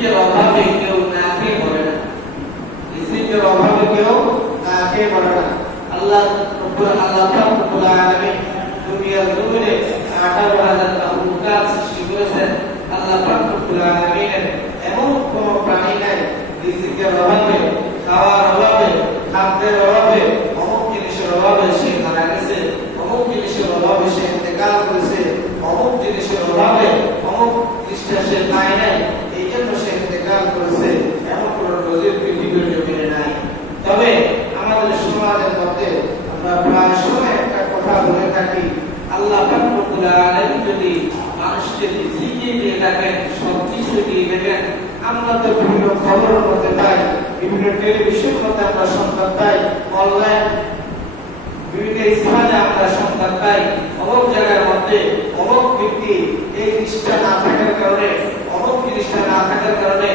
রিজিকের অভাবে কেউ না খেয়ে মরে না, রিজিকের অভাবে কেউ না খেয়ে মরে না। আল্লাহ রব্বুল আলামিন দুনিয়ার জমিনে 18,000 মাখলুকাত সৃষ্টি করেছেন। আল্লাহ রব্বুল আলামিনের এমন কোন প্রাণী নাই রিজিকের অভাবে, খাওয়ার অভাবে, খাদ্যের অভাবে, অমুক জিনিসের অভাবে সে মারা গেছে, অমুক জিনিসের অভাবে সে ইন্তেকাল করেছে, অমুক জিনিসের অভাবে অমুক জিনিসটা সে পায় নাই, এই জন্য সে ইন্তেকাল করেছে, এমন কোন নজির পৃথিবীর জমিনে নাই। তবে আমাদের সমাজের মধ্যে আমরা প্রায় সময় একটা কথা বলে থাকি, আল্লাহ পাক রব্বুল আলামিন যদি মানুষকে রিজিক দিয়ে থাকেন, সবকিছু দিয়ে থাকেন, আমরা তো বিভিন্ন খবরের মধ্যে পাই, বিভিন্ন টেলিভিশন মধ্যে আমরা সংবাদ পাই, অনলাইন বিভিন্ন স্থানে আমরা সংবাদ পাই, অমুক জায়গার মধ্যে অমুক ব্যক্তি এই জিনিসটা না থাকার কারণে, অমুক জিনিসটা না থাকার কারণে,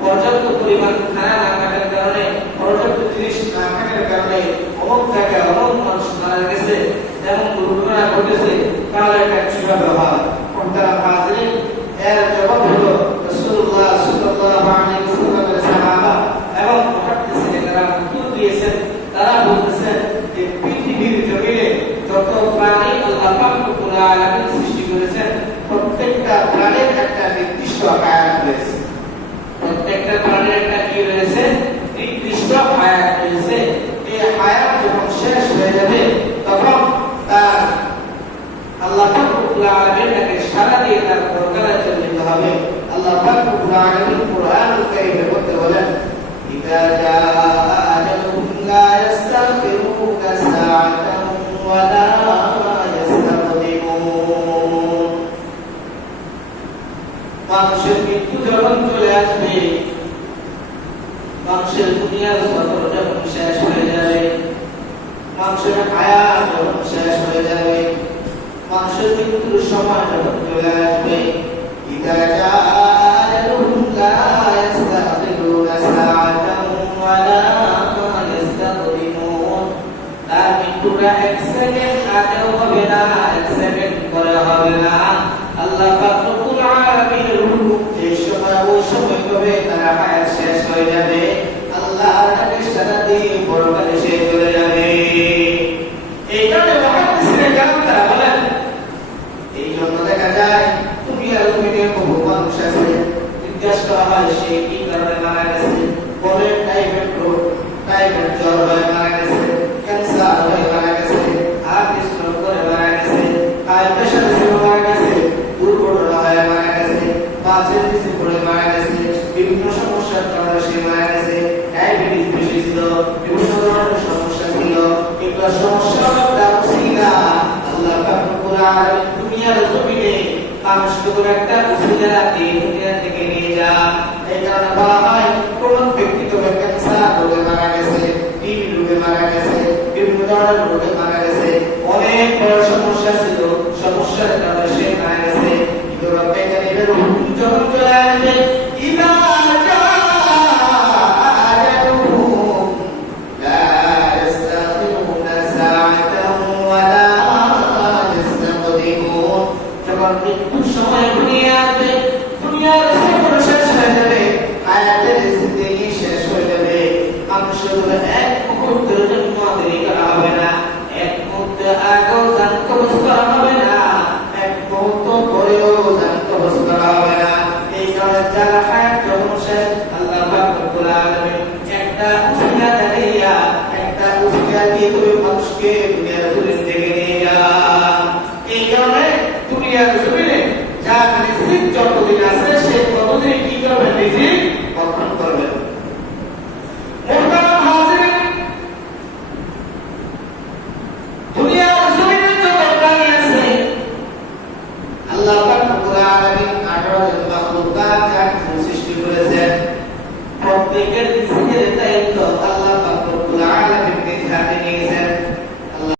পর্যাপ্ত পরিমাণ খানা না থাকার কারণে, পর্যাপ্ত জিনিস না থাকার কারণে অমুক জায়গায় অমুক মানুষ মারা গেছে, যেমন দুর্ঘটনা ঘটেছে, তাহলে এটা কিভাবে হয়? কোনটা হাজির এর জবাব হলো রাসূলুল্লাহ সাল্লাল্লাহু আলাইহি ওয়াসাল্লামের সাহাবা এবং মুহাদ্দিসিনেরা উত্তর দিয়েছেন। তারা বলতেছেন যে পৃথিবীর জমিনে যত প্রাণী আল্লাহ পাক রব্বুল আলামিন সৃষ্টি করেছেন, প্রত্যেকটা প্রাণীর একটা নির্দিষ্ট হায়াত রয়েছে। প্রত্যেকটা প্রাণীর একটা কি রয়েছে? নির্দিষ্ট হায়াত রয়েছে। এই হায়াত যখন শেষ হয়ে যাবে তখন তার আল্লাহ পাক রব্বুল আলামিন তাকে সারা দিয়ে তার পরকালে চলে যেতে হবে। আল্লাহ পাক রব্বুল আলামিন কুরআনুল কারীমে বলতে বলেন, ইযা জাআ আজালুহুম লা ইস্তাগফিরুনা সাআতান ওয়া লা ইস্তাকদিমুন। মানুষের মৃত্যু যখন চলে আসবে, মানুষের দুনিয়ার সফর যখন শেষ হয়ে যাবে, মানুষের হায়াত যখন শেষ হয়ে যাবে, মানুষের মৃত্যুর সময় যখন চলে আসবে, ইযা জাআ আজালুহুম লা ইস্তাগফিরুনা সাআতান ওয়া লা ইস্তাকদিমুন। তার মৃত্যুটা এক সেকেন্ড আগেও হবে না, এক সেকেন্ড পরে হবে না। আল্লাহ পাক রব্বুল আলামিনের হুকুম যে সময় ওই সময় হবে তার হায়াত শেষ হয়ে যাবে, আল্লাহ তাকে সারা দিয়ে পরকালে সে চলে যাবে। এই কারণে মুহাদ্দিসিনে কেরাম তারা বলেন, এই জন্য দেখা যায় দুনিয়ার জমিনে বহু মানুষ আছে, জিজ্ঞাসা করা হয় সে কি কারণে মারা গেছে, বলে টাইফয়েড রোগ, টাইফয়েড জ্বর হয়ে মারা গেছে, ক্যান্সার হয়ে মারা গেছে, হার্ট স্ট্রোক করে মারা গেছে, হাই প্রেসার ছিল মারা গেছে, দুর্ঘটনা হয়ে মারা গেছে, বাসের নিচে পড়ে মারা গেছে, বিভিন্ন সমস্যার কারণে সে মারা গেছে, ডায়াবেটিস বেশি ছিল, বিভিন্ন ধরনের সমস্যা ছিল। এগুলো সমস্যা ছিল না। আল্লাহ পাক রব্বুল আলামিন দুনিয়ার জমিনে মানুষকে কোনো একটা উসিলা দিয়ে দুনিয়া থেকে নিয়ে যান। এই কারণে বলা হয় কোন ব্যক্তি তো ক্যান্সার রোগে মারা গেছে, টিবি রোগে মারা গেছে, বিভিন্ন ধরনের রোগে মারা গেছে, অনেক বড় সমস্যা ছিল, সমস্যার কারণে সে মারা গেছে। কিন্তু রব্বে কারীমের হুকুম যখন চলে আসবে, ইযা জাআ আজালুহুম লা ইস্তাগফিরুনা সাআতান ওয়া লা ইস্তাকদিমুন। যখন মৃত্যুর সময় ঘনিয়ে আসবে, দুনিয়ার সফর শেষ হয়ে যাবে, হায়াতের জিন্দেগি শেষ হয়ে যাবে, মানুষের এক মুহূর্তের জন্য দেরি করা হবে না, এক মুহূর্ত আগেও জান কবজ করা হবে না, এক মুহূর্ত পরেও জান কবজ করা হবে না। এই কারণে যারা হায়াত যখন শেষ, আল্লাহ পাক রব্বুল আলামিন একটা উসিলা দিয়ে, একটা উসিলা দিয়ে তুমি মানুষকে দুনিয়ার জমিন থেকে নিয়ে যান। এই কারণে দুনিয়ার জমিনে যার রিজিক যতদিন আছে সে ততদিন কি করবেন? রিজিক বর্ষণ করবেন। মুহতারাম হাজিরিন, দুনিয়ার জমিনে যত প্রাণী আছে আল্লাহ পাক রব্বুল আলামিন 18